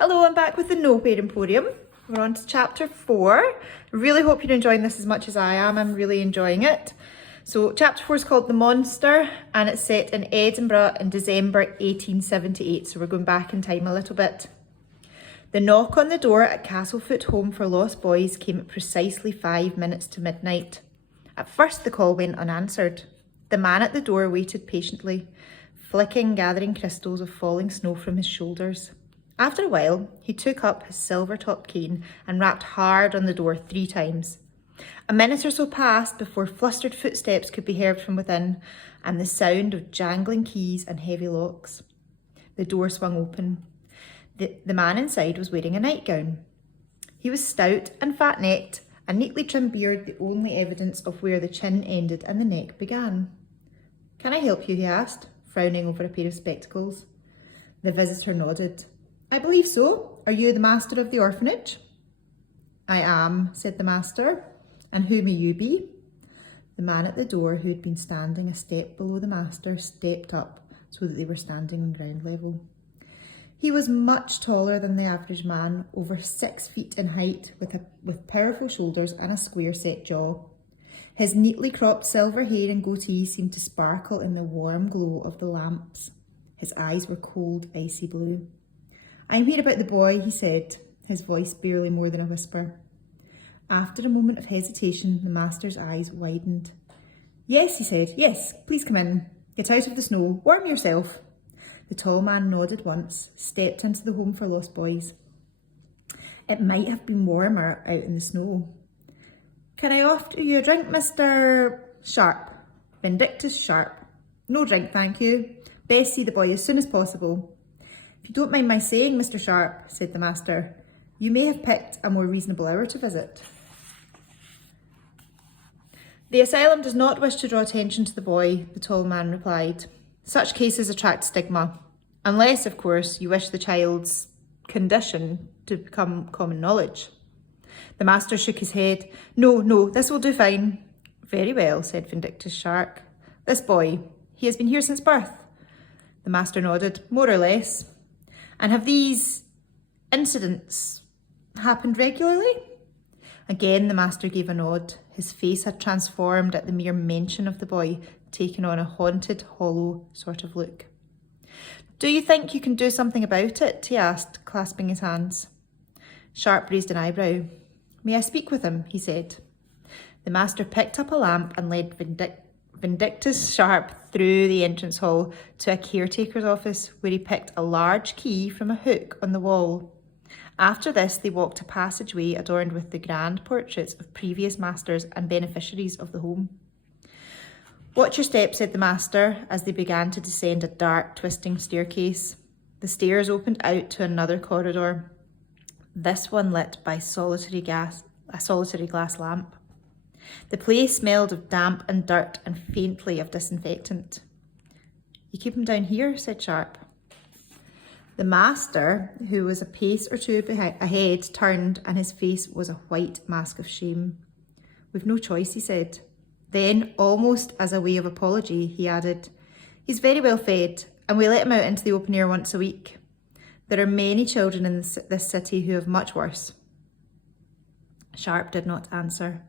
Hello, I'm back with the Nowhere Emporium. We're on to chapter 4. Really hope you're enjoying this as much as I am. I'm really enjoying it. So chapter 4 is called The Monster and it's set in Edinburgh in December 1878. So we're going back in time a little bit. The knock on the door at Castlefoot Home for Lost Boys came at precisely 5 minutes to midnight. At first the call went unanswered. The man at the door waited patiently, flicking gathering crystals of falling snow from his shoulders. After a while, he took up his silver-topped cane and rapped hard on the door 3 times. A minute or so passed before flustered footsteps could be heard from within and the sound of jangling keys and heavy locks. The door swung open. The man inside was wearing a nightgown. He was stout and fat-necked, a neatly trimmed beard the only evidence of where the chin ended and the neck began. "Can I help you?" he asked, frowning over a pair of spectacles. The visitor nodded. "I believe so. Are you the master of the orphanage?" "I am," said the master. "And who may you be?" The man at the door, who had been standing a step below the master, stepped up so that they were standing on ground level. He was much taller than the average man, over 6 feet in height, with powerful shoulders and a square-set jaw. His neatly cropped silver hair and goatee seemed to sparkle in the warm glow of the lamps. His eyes were cold, icy blue. "I'm here about the boy," he said, his voice barely more than a whisper. After a moment of hesitation, the master's eyes widened. "Yes," he said, "yes, please come in. Get out of the snow. Warm yourself." The tall man nodded once, stepped into the home for lost boys. It might have been warmer out in the snow. "Can I offer you a drink, Mr. Sharp? Vindictus Sharp." "No drink, thank you. Best see the boy as soon as possible." "If you don't mind my saying, Mr. Sharp," said the master, "you may have picked a more reasonable hour to visit." "The asylum does not wish to draw attention to the boy," the tall man replied. "Such cases attract stigma, unless, of course, you wish the child's condition to become common knowledge." The master shook his head. No, this will do fine." "Very well," said Vindictus Shark. "This boy, he has been here since birth?" The master nodded. "More or less." "And have these incidents happened regularly?" Again the master gave a nod. His face had transformed at the mere mention of the boy, taking on a haunted, hollow sort of look. "Do you think you can do something about it?" he asked, clasping his hands. Sharp raised an eyebrow. "May I speak with him?" he said. The master picked up a lamp and led Vindictus Sharp through the entrance hall to a caretaker's office where he picked a large key from a hook on the wall. After this, they walked a passageway adorned with the grand portraits of previous masters and beneficiaries of the home. "Watch your step," said the master as they began to descend a dark, twisting staircase. The stairs opened out to another corridor, this one lit by a solitary glass lamp. The place smelled of damp and dirt and faintly of disinfectant. "You keep him down here," said Sharp. The master, who was a pace or two ahead, turned and his face was a white mask of shame. "We've no choice," he said. Then, almost as a way of apology, he added, "He's very well fed and we let him out into the open air once a week. There are many children in this city who have much worse." Sharp did not answer.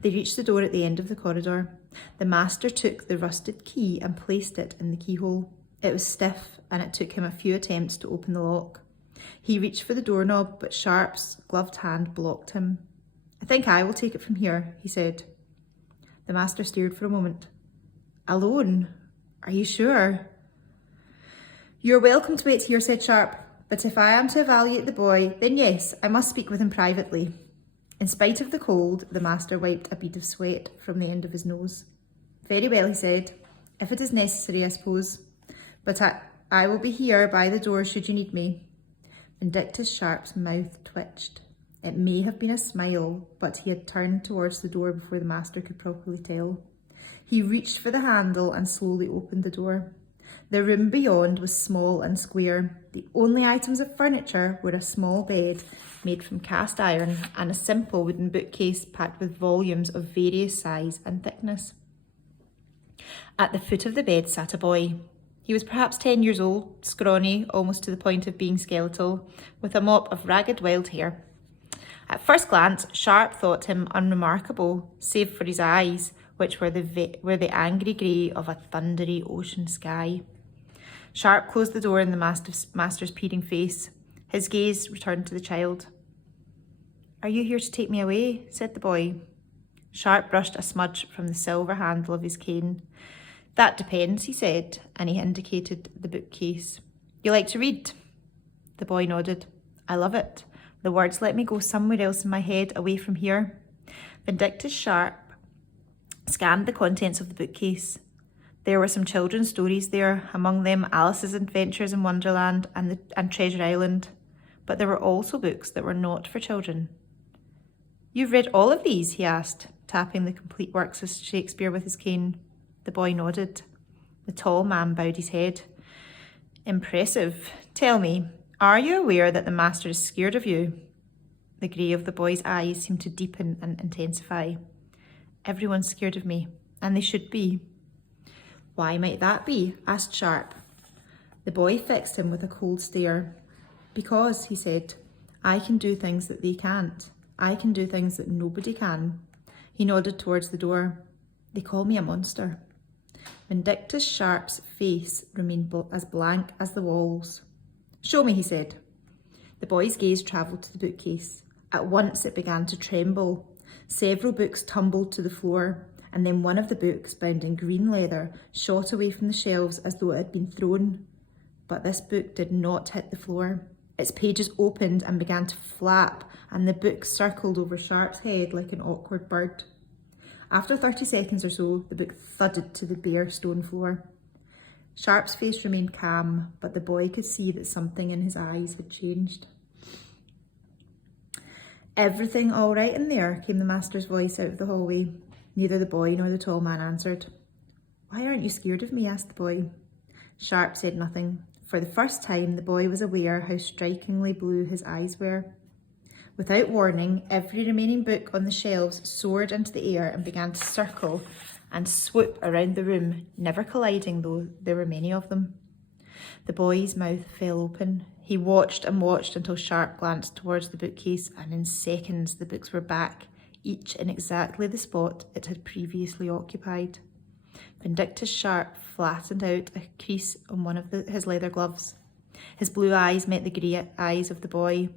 They reached the door at the end of the corridor. The master took the rusted key and placed it in the keyhole. It was stiff and it took him a few attempts to open the lock. He reached for the doorknob, but Sharp's gloved hand blocked him. "I think I will take it from here," he said. The master stared for a moment. "Alone? Are you sure?" "You're welcome to wait here," said Sharp, "but if I am to evaluate the boy, then yes, I must speak with him privately." In spite of the cold, the master wiped a bead of sweat from the end of his nose. "Very well," he said. "If it is necessary, I suppose. But I will be here by the door should you need me." Vindictus Sharp's mouth twitched. It may have been a smile, but he had turned towards the door before the master could properly tell. He reached for the handle and slowly opened the door. The room beyond was small and square. The only items of furniture were a small bed made from cast iron and a simple wooden bookcase packed with volumes of various size and thickness. At the foot of the bed sat a boy. He was perhaps 10 years old, scrawny, almost to the point of being skeletal, with a mop of ragged wild hair. At first glance, Sharp thought him unremarkable, save for his eyes, which were the angry grey of a thundery ocean sky. Sharp closed the door in the master's peering face. His gaze returned to the child. "Are you here to take me away?" said the boy. Sharp brushed a smudge from the silver handle of his cane. "That depends," he said, and he indicated the bookcase. "You like to read?" The boy nodded. "I love it. The words let me go somewhere else in my head, away from here." Vindictus Sharp scanned the contents of the bookcase. There were some children's stories there, among them Alice's Adventures in Wonderland and Treasure Island. But there were also books that were not for children. "You've read all of these?" he asked, tapping the complete works of Shakespeare with his cane. The boy nodded. The tall man bowed his head. "Impressive. Tell me, are you aware that the master is scared of you?" The grey of the boy's eyes seemed to deepen and intensify. "Everyone's scared of me, and they should be." "Why might that be?" asked Sharp. The boy fixed him with a cold stare. "Because," he said, "I can do things that they can't. I can do things that nobody can." He nodded towards the door. "They call me a monster." Vindictus Sharp's face remained as blank as the walls. "Show me," he said. The boy's gaze travelled to the bookcase. At once it began to tremble. Several books tumbled to the floor, and then one of the books, bound in green leather, shot away from the shelves as though it had been thrown. But this book did not hit the floor. Its pages opened and began to flap, and the book circled over Sharp's head like an awkward bird. After 30 seconds or so, the book thudded to the bare stone floor. Sharp's face remained calm, but the boy could see that something in his eyes had changed. "Everything all right in there?" came the master's voice out of the hallway. Neither the boy nor the tall man answered. "Why aren't you scared of me?" asked the boy. Sharp said nothing. For the first time, the boy was aware how strikingly blue his eyes were. Without warning, every remaining book on the shelves soared into the air and began to circle and swoop around the room, never colliding, though there were many of them. The boy's mouth fell open. He watched and watched until Sharp glanced towards the bookcase, and in seconds the books were back, each in exactly the spot it had previously occupied. Vindictus Sharp flattened out a crease on one of his leather gloves. His blue eyes met the grey eyes of the boy.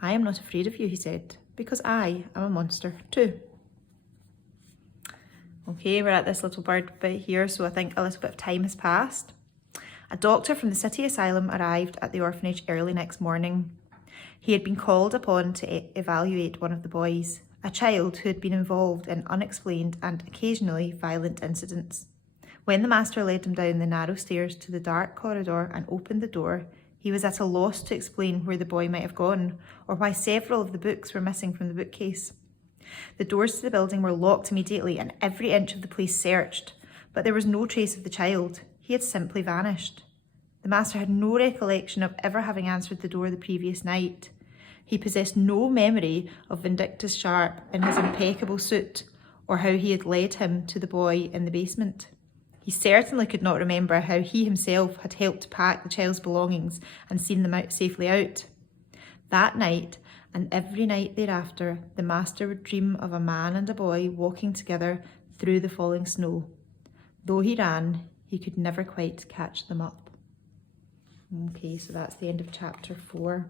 "I am not afraid of you," he said, "because I am a monster too." Okay, we're at this little bird bit here, so I think a little bit of time has passed. A doctor from the city asylum arrived at the orphanage early next morning. He had been called upon to evaluate one of the boys, a child who had been involved in unexplained and occasionally violent incidents. When the master led him down the narrow stairs to the dark corridor and opened the door, he was at a loss to explain where the boy might have gone, or why several of the books were missing from the bookcase. The doors to the building were locked immediately, and every inch of the place searched, but there was no trace of the child. He had simply vanished. The master had no recollection of ever having answered the door the previous night. He possessed no memory of Vindictus Sharp in his impeccable suit, or how he had led him to the boy in the basement. He certainly could not remember how he himself had helped pack the child's belongings and seen them out safely out. That night, and every night thereafter, the master would dream of a man and a boy walking together through the falling snow. Though he ran, he could never quite catch them up. Okay, so that's the end of chapter 4.